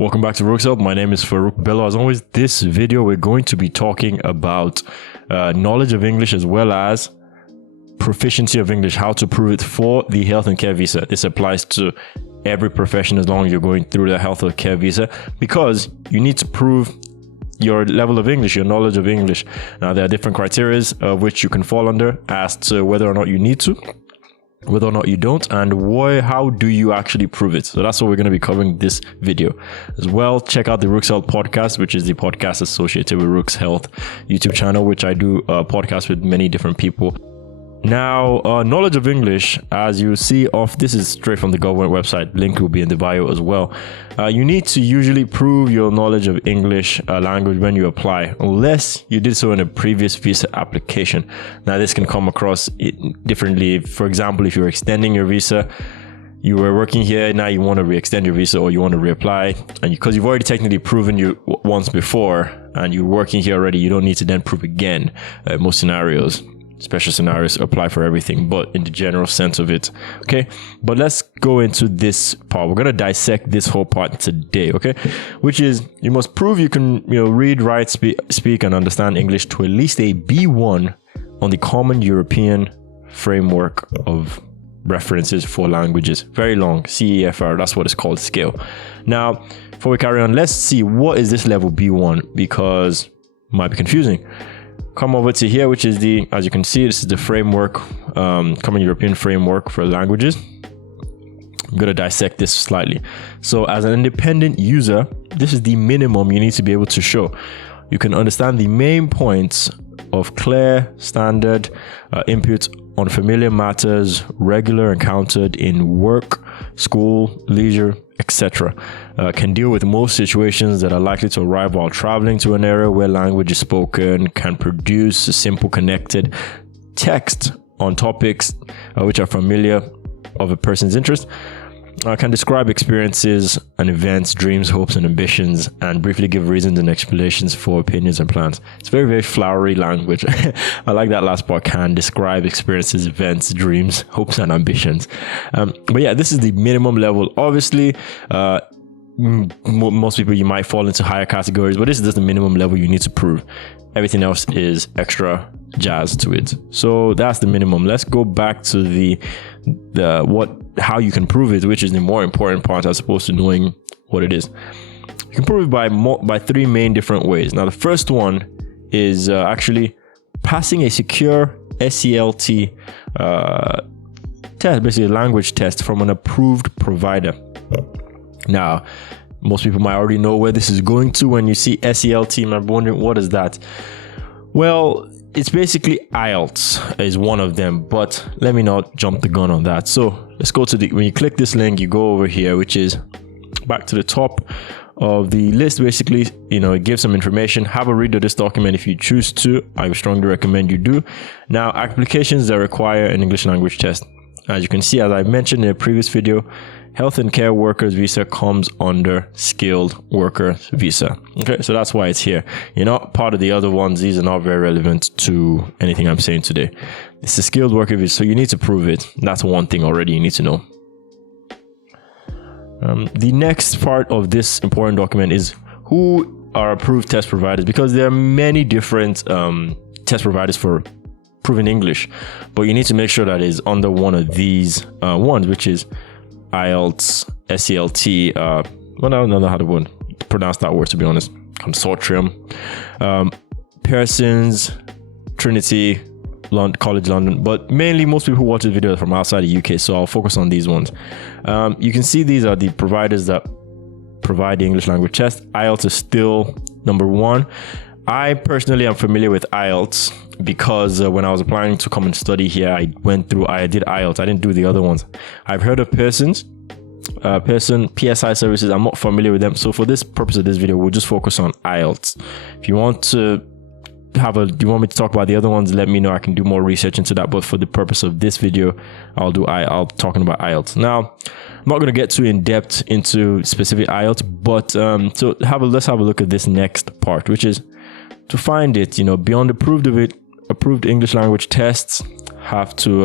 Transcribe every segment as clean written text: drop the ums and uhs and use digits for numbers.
Welcome back to Rook's Help. My name is Farouk Bello. As always, this video we're going to be talking about knowledge of English as well as proficiency of English, how to prove it for the health and care visa. This applies to every profession as long as you're going through the health or care visa, because you need to prove your level of English, your knowledge of English. Now, there are different criteria of which you can fall under as to whether or not you need to, whether or not you don't, and how do you actually prove it. So that's what we're going to be covering this video. As well, check out the Rook's Health podcast, which is the podcast associated with Rook's Health YouTube channel, which I do a podcast with many different people. Now, knowledge of English, as you see this is straight from the government website. Link will be in the bio as well. You need to usually prove your knowledge of English language when you apply, unless you did so in a previous visa application. Now, this can come across differently. For example, if you're extending your visa, you were working here, now you want to re-extend your visa or you want to reapply, and because you've already technically proven you once before and you're working here already, you don't need to then prove again. Most scenarios. Special scenarios apply for everything, but in the general sense of it. Okay, but let's go into this part. We're going to dissect this whole part today. Okay, which is you must prove you can read, write, speak and understand English to at least a B1 on the Common European Framework of References for Languages. Very long, CEFR, that's what it's called, scale. Now, before we carry on, let's see what is this level B1, because it might be confusing. Come over to here, which is as you can see, this is the framework, Common European Framework for Languages. I'm going to dissect this slightly. So as an independent user, this is the minimum you need to be able to show. You can understand the main points of clear, standard input on familiar matters regular encountered in work, school, leisure, etc. Can deal with most situations that are likely to arrive while traveling to an area where language is spoken, can produce a simple connected text on topics which are familiar of a person's interest, can describe experiences and events, dreams, hopes and ambitions, and briefly give reasons and explanations for opinions and plans. It's very, very flowery language. I like that last part, can describe experiences, events, dreams, hopes and ambitions. But yeah, this is the minimum level. Obviously, most people, you might fall into higher categories, but this is just the minimum level you need to prove. Everything else is extra jazz to it. So that's the minimum. Let's go back to how you can prove it, which is the more important part as opposed to knowing what it is. You can prove it by three main different ways. Now, the first one is actually passing a secure SELT test, basically a language test from an approved provider. Now, most people might already know where this is going to when you see SELT. You might be wondering, what is that? Well, it's basically IELTS is one of them, but let me not jump the gun on that. So let's go to when you click this link, you go over here, which is back to the top of the list. Basically, it gives some information. Have a read of this document if you choose to. I would strongly recommend you do. Now, applications that require an English language test. As you can see, as I mentioned in a previous video, health and care workers visa comes under skilled worker visa. Okay, so that's why it's here. You're not part of the other ones. These are not very relevant to anything I'm saying today. It's a skilled worker visa, so you need to prove it. That's one thing already you need to know. The next part of this important document is who are approved test providers, because there are many different test providers for proving English, but you need to make sure that it's under one of these ones, which is IELTS, SELT, I don't know how to pronounce that word, to be honest, consortium, Pearson's, Trinity, College London, but mainly most people who watch this video are from outside the UK, so I'll focus on these ones. You can see these are the providers that provide the English language test. IELTS is still number one. I personally am familiar with IELTS because when I was applying to come and study here, I did IELTS. I didn't do the other ones. I've heard of Pearson, PSI services. I'm not familiar with them. So for this purpose of this video, we'll just focus on IELTS. If you want to do you want me to talk about the other ones, let me know. I can do more research into that. But for the purpose of this video, I'll talking about IELTS. Now, I'm not going to get too in depth into specific IELTS, but let's have a look at this next part, which is to find it, beyond approved English language tests have to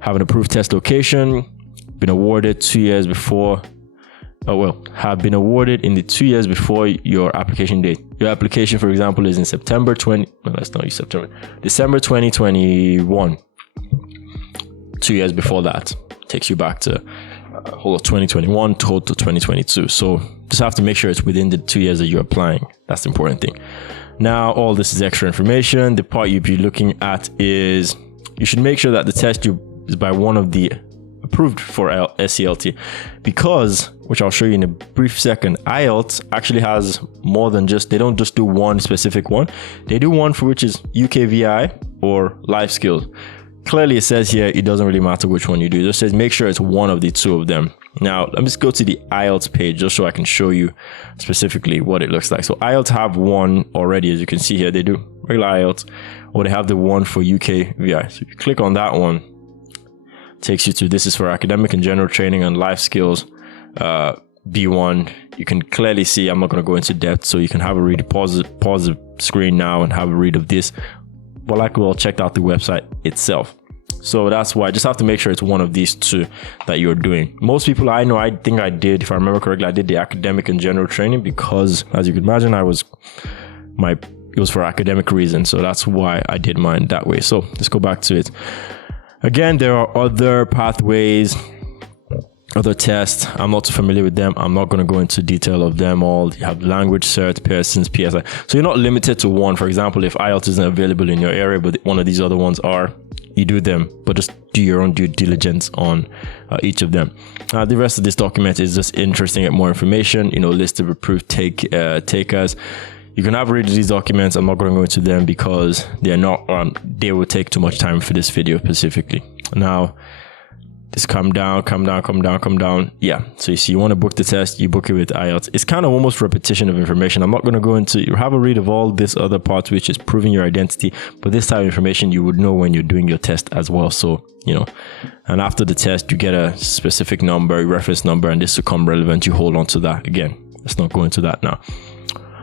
have an approved test location, been awarded 2 years before have been awarded in the 2 years before your application date. Your application, for example, is in December 2021. 2 years before that takes you back to whole of 2021 to 2022. So just have to make sure it's within the 2 years that you're applying. That's the important thing. Now, all this is extra information. The part you'll be looking at is you should make sure that the test is by one of the approved for SELT, because, which I'll show you in a brief second, IELTS actually has more than just, they don't just do one specific one. They do one for which is UKVI or life skills. Clearly it says here, it doesn't really matter which one you do. It just says make sure it's one of the two of them. Now, let me just go to the IELTS page just so I can show you specifically what it looks like. So IELTS have one already, as you can see here. They do regular IELTS, or they have the one for UKVI. So if you click on that one, it takes you to, this is for academic and general training and life skills, B1. You can clearly see, I'm not going to go into depth, so you can have a read, pause the screen now and have a read of this. But like, well, check out the website itself. So that's why I just have to make sure it's one of these two that you're doing. Most people I know, I think I did, if I remember correctly, I did the academic and general training because, as you can imagine, it was for academic reasons. So that's why I did mine that way. So let's go back to it. Again, there are other pathways, other tests. I'm not too familiar with them. I'm not going to go into detail of them all. You have language cert, Pearson's, PSI. So you're not limited to one. For example, if IELTS isn't available in your area, but one of these other ones are, you do them, but just do your own due diligence on each of them. The rest of this document is just interesting and more information, list of approved takers. You can have a read of these documents. I'm not going to go into them because they will take too much time for this video specifically. Now, just come down. Yeah. So you see, you want to book the test, you book it with IELTS. It's kind of almost repetition of information. I'm not going to go into, you have a read of all this other parts, which is proving your identity. But this type of information you would know when you're doing your test as well. So, and after the test, you get a specific number, reference number, and this will come relevant. You hold on to that. Again, let's not go into that now.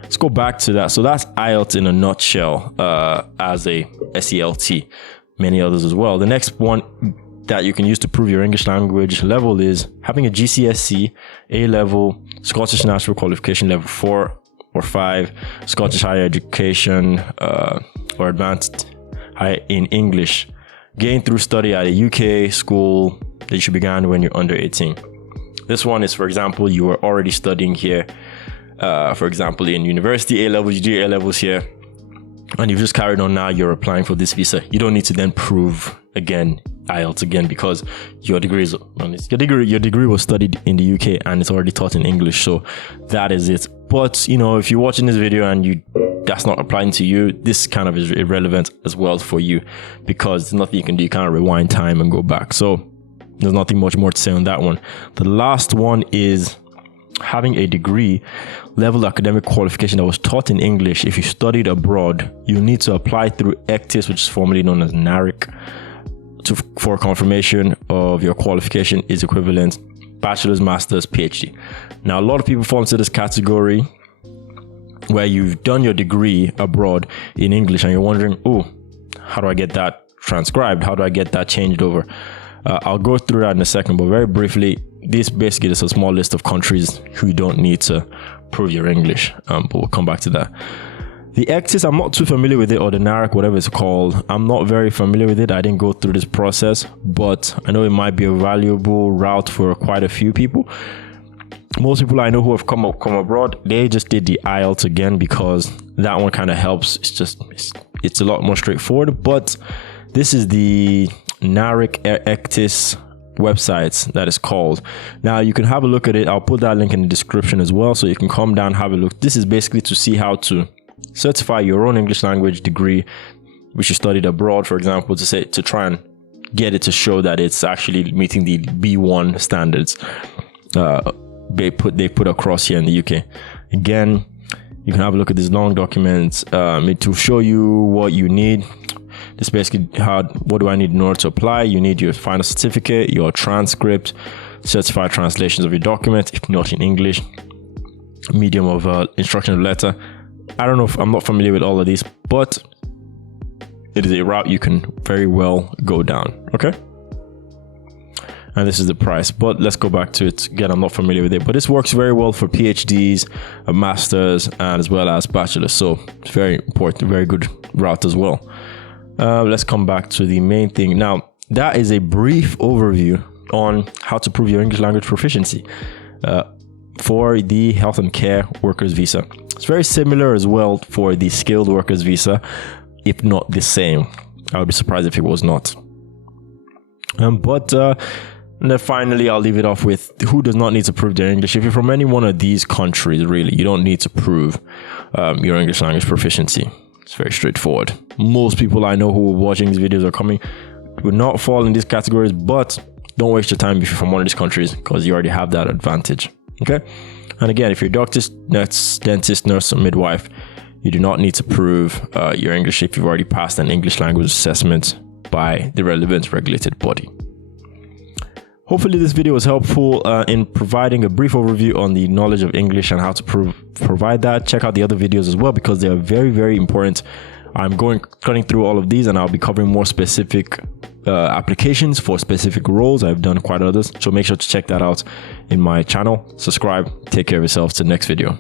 Let's go back to that. So that's IELTS in a nutshell, as a SELT, many others as well. The next one that you can use to prove your English language level is having a GCSE, A-level, Scottish National Qualification Level 4 or 5, Scottish Higher Education or Advanced in English, gained through study at a UK school that you should begin when you're under 18. This one is, for example, you were already studying here, for example, in university, A-levels, you do your A-levels here, and you've just carried on now, you're applying for this visa. You don't need to then prove again IELTS again because your degree was studied in the UK and it's already taught in English, so that is it. But if you're watching this video and that's not applying to you, this kind of is irrelevant as well for you because there's nothing you can do. You can't rewind time and go back, so there's nothing much more to say on that one. The last one is having a degree level academic qualification that was taught in English. If you studied abroad, you need to apply through Ectis, which is formerly known as NARIC, for confirmation of your qualification is equivalent bachelor's, master's, PhD. Now, a lot of people fall into this category where you've done your degree abroad in English and you're wondering, how do I get that transcribed? How do I get that changed over? I'll go through that in a second, but very briefly, this basically is a small list of countries who you don't need to prove your English, but we'll come back to that. The Ectis, I'm not too familiar with it, or the NARIQ, whatever it's called. I'm not very familiar with it. I didn't go through this process, but I know it might be a valuable route for quite a few people. Most people I know who have come abroad, they just did the IELTS again because that one kind of helps. It's a lot more straightforward, but this is the NARIQ Ectis websites that is called. Now you can have a look at it. I'll put that link in the description as well, so you can come down, have a look. This is basically to see how to certify your own English language degree, which you studied abroad, for example, to try and get it to show that it's actually meeting the B1 standards they put across here in the UK. Again, you can have a look at this long document to show you what you need. This basically what do I need in order to apply? You need your final certificate, your transcript, certified translations of your document, if not in English, medium of instructional letter. I don't know if I'm not familiar with all of these, but it is a route you can very well go down. Okay. and this is the price. But let's go back to it again. I'm not familiar with it, but this works very well for PhDs, masters, and as well as bachelors. So it's very important, very good route as well. Let's come back to the main thing now. That is a brief overview on how to prove your English language proficiency for the health and care workers visa. It's very similar as well for the skilled workers visa, if not the same. I would be surprised if it was not. But then finally, I'll leave it off with who does not need to prove their English. If you're from any one of these countries, really, you don't need to prove your English language proficiency. It's very straightforward. Most people I know who are watching these videos are coming would not fall in these categories, but don't waste your time if you're from one of these countries, because you already have that advantage. Okay. And again, if you're a doctor, dentist, nurse, or midwife, you do not need to prove your English if you've already passed an English language assessment by the relevant regulated body. Hopefully this video was helpful in providing a brief overview on the knowledge of English and how to provide that. Check out the other videos as well, because they are very, very important. I'm cutting through all of these, and I'll be covering more specific applications for specific roles. I've done quite others, so make sure to check that out in my channel. Subscribe. Take care of yourselves. To the next video.